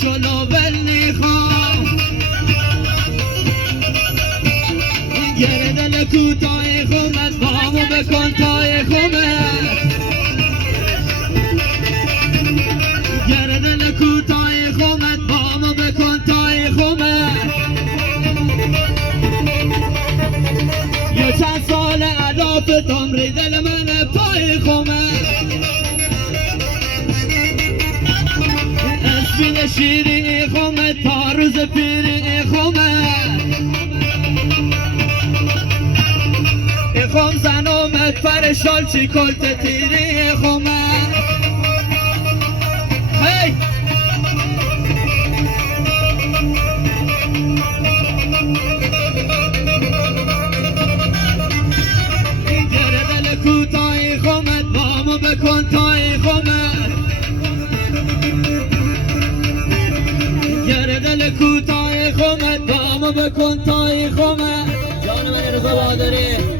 شلو بلی خواه گره دل کوتاه خومت بامو بکن تای خومت گره دل کوتاه خومت بامو بکن تای خومت یه چند سال علاف تمری دل من پای خومت اسبین شیری خومت تا روز پیری خومت خم زنومت پر شال چی کلت تیری خومت هی گره دل کوتاه خومت بامو بکن تای خومت گره دل کوتاه خومت بامو بکن تای خومت جان من رضا بادری